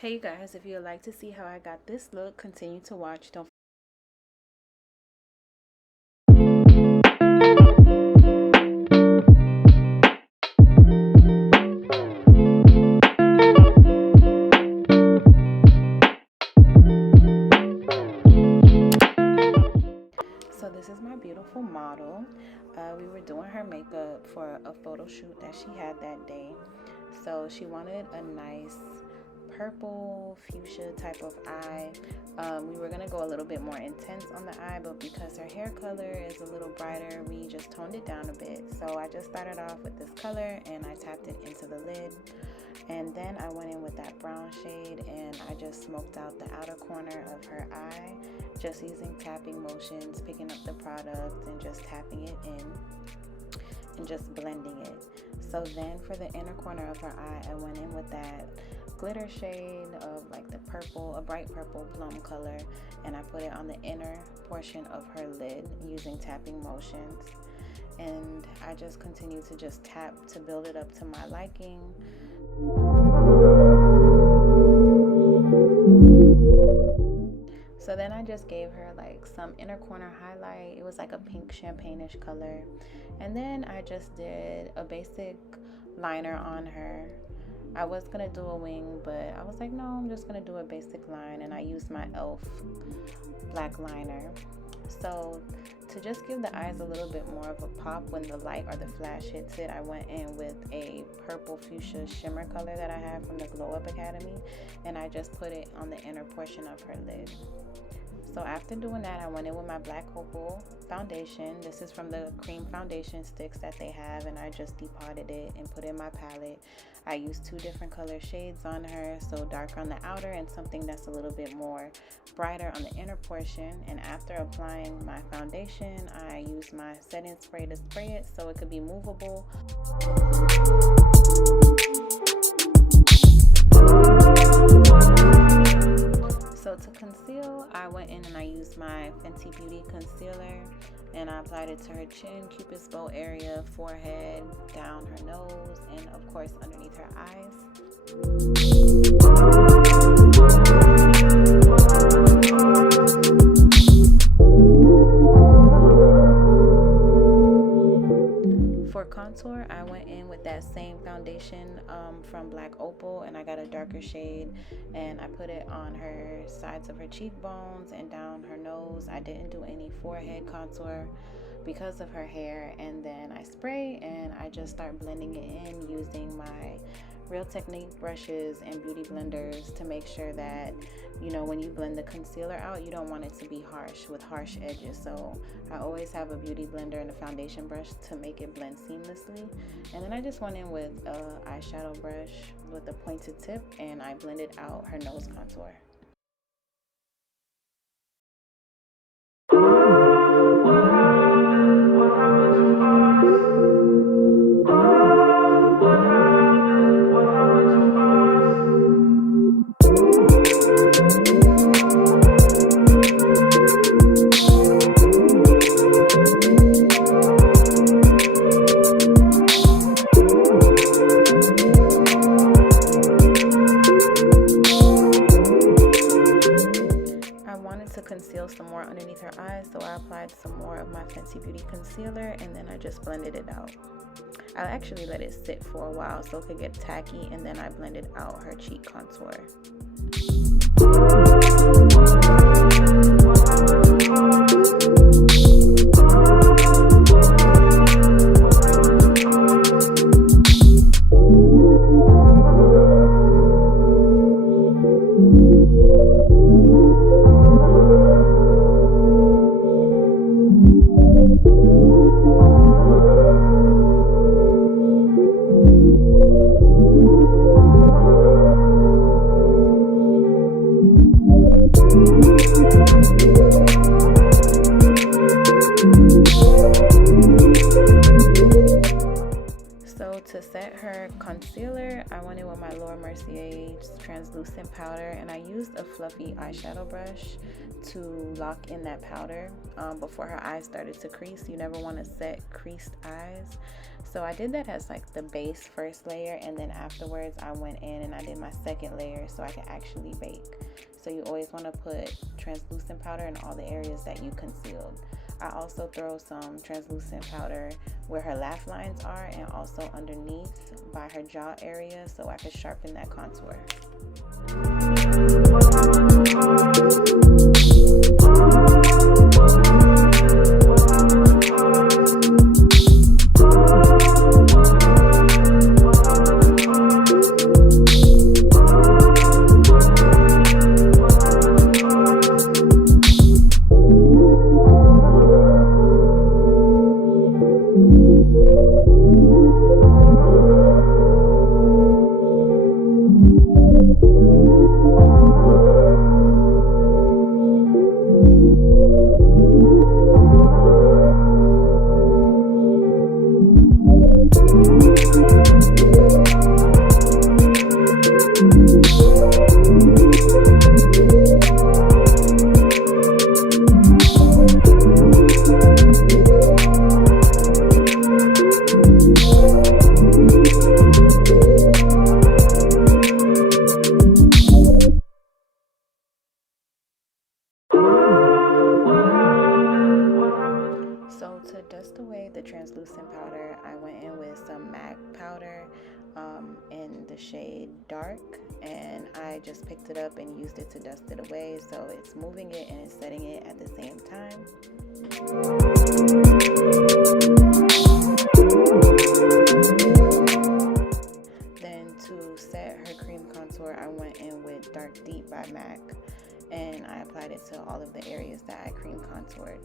Hey you guys, if you'd like to see how I got this look, continue to watch. Don't So this is my beautiful model. We were doing her makeup for a photo shoot that she had that day. So she wanted a nice purple fuchsia type of eye. We were gonna go a little bit more intense on the eye, but because her hair color is a little brighter, we just toned it down a bit. So I just started off with this color and I tapped it into the lid, and then I went in with that brown shade and I just smoked out the outer corner of her eye, just using tapping motions, picking up the product and just tapping it in and just blending it. So then for the inner corner of her eye, I went in with that glitter shade of like the purple, a bright purple plum color, and I put it on the inner portion of her lid using tapping motions. And I just continue to just tap to build it up to my liking. So then I just gave her like some inner corner highlight. It was like a pink champagne-ish color. And then I just did a basic liner on her. I was gonna do a wing, but I was like, no, I'm just gonna do a basic line, and I used my e.l.f. black liner. So to just give the eyes a little bit more of a pop when the light or the flash hits it, I went in with a purple fuchsia shimmer color that I have from the Glow Up Academy, and I just put it on the inner portion of her lid. So after doing that, I went in with my black opal foundation. This is from the cream foundation sticks that they have, and I just depotted it and put it in my palette. I used two different color shades on her, so dark on the outer and something that's a little bit more brighter on the inner portion. And after applying my foundation, I used my setting spray to spray it so it could be movable. So to conceal, I went in and I used my Fenty Beauty concealer, and I applied it to her chin, Cupid's bow area, forehead, down her nose, and of course underneath her eyes. For contour, I went in with that same foundation from Black Opal, and I got a darker shade, and I put it on her sides of her cheekbones and down her nose. I didn't do any forehead contour because of her hair, and then I spray and I just start blending it in using my Real Technique brushes and beauty blenders to make sure that, you know, when you blend the concealer out, you don't want it to be harsh with harsh edges. So I always have a beauty blender and a foundation brush to make it blend seamlessly. And then I just went in with an eyeshadow brush with a pointed tip, and I blended out her nose contour. To conceal some more underneath her eyes, so I applied some more of my Fenty Beauty concealer, and then I just blended it out. I actually let it sit for a while so it could get tacky, and then I blended out her cheek contour. To set her concealer, I went in with my Laura Mercier translucent powder, and I used a fluffy eyeshadow brush to lock in that powder before her eyes started to crease. You never want to set creased eyes, So I did that as like the base first layer, and then afterwards I went in and I did my second layer so I could actually bake. So you always want to put translucent powder in all the areas that you concealed. I also throw some translucent powder where her laugh lines are, and also underneath by her jaw area so I could sharpen that contour. So to dust away the translucent powder, I went in with some MAC powder in the shade Dark, and I just picked it up and used it to dust it away, so it's moving it and it's setting it at the same time. Then to set her cream contour, I went in with Dark Deep by MAC, and I applied it to all of the areas that I cream contoured.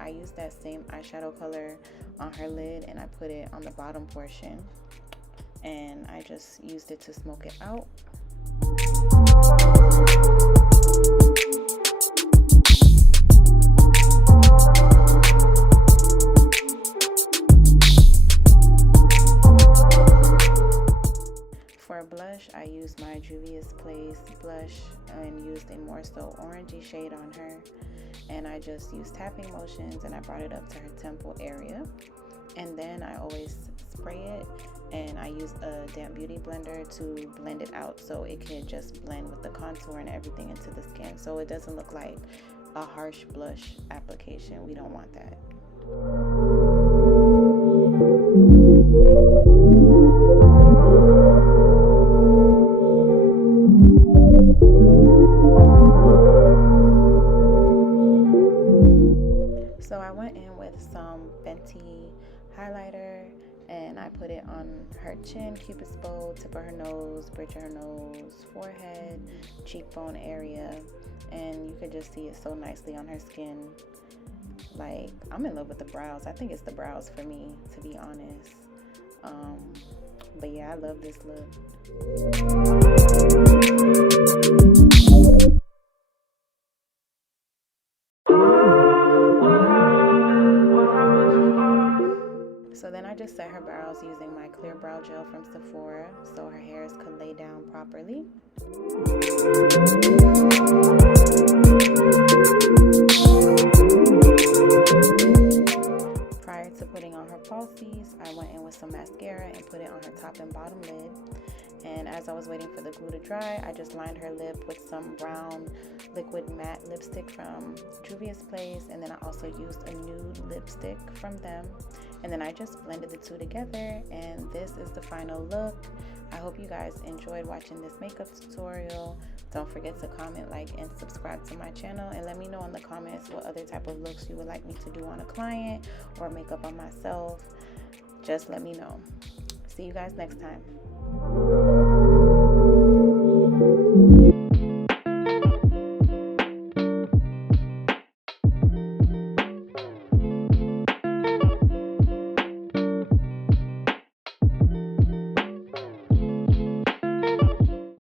I used that same eyeshadow color on her lid and I put it on the bottom portion, and I just used it to smoke it out. For blush, I used my Juvia's Place blush and used a more so orangey shade on her, and I just used tapping motions and I brought it up to her temple area. And then I always spray it, and I use a damp beauty blender to blend it out so it can just blend with the contour and everything into the skin, so it doesn't look like a harsh blush application. We don't want that. So I went in with some Fenty highlighter and I put it on her chin, cupid's bow, tip of her nose, bridge of her nose, forehead, cheekbone area, and you could just see it so nicely on her skin. Like, I'm in love with the brows. I think it's the brows for me, to be honest. But yeah, I love this look. So then I just set her brows using my clear brow gel from Sephora so her hairs could lay down properly. Prior to putting on her falsies, I went in with some mascara and put it on her top and bottom lid. And as I was waiting for the glue to dry, I just lined her lip with some brown liquid matte lipstick from Juvia's Place, and then I also used a nude lipstick from them, and then I just blended the two together, and this is the final look. I hope you guys enjoyed watching this makeup tutorial. Don't forget to comment, like, and subscribe to my channel, and let me know in the comments what other type of looks you would like me to do on a client or makeup on myself. Just let me know. See you guys next time.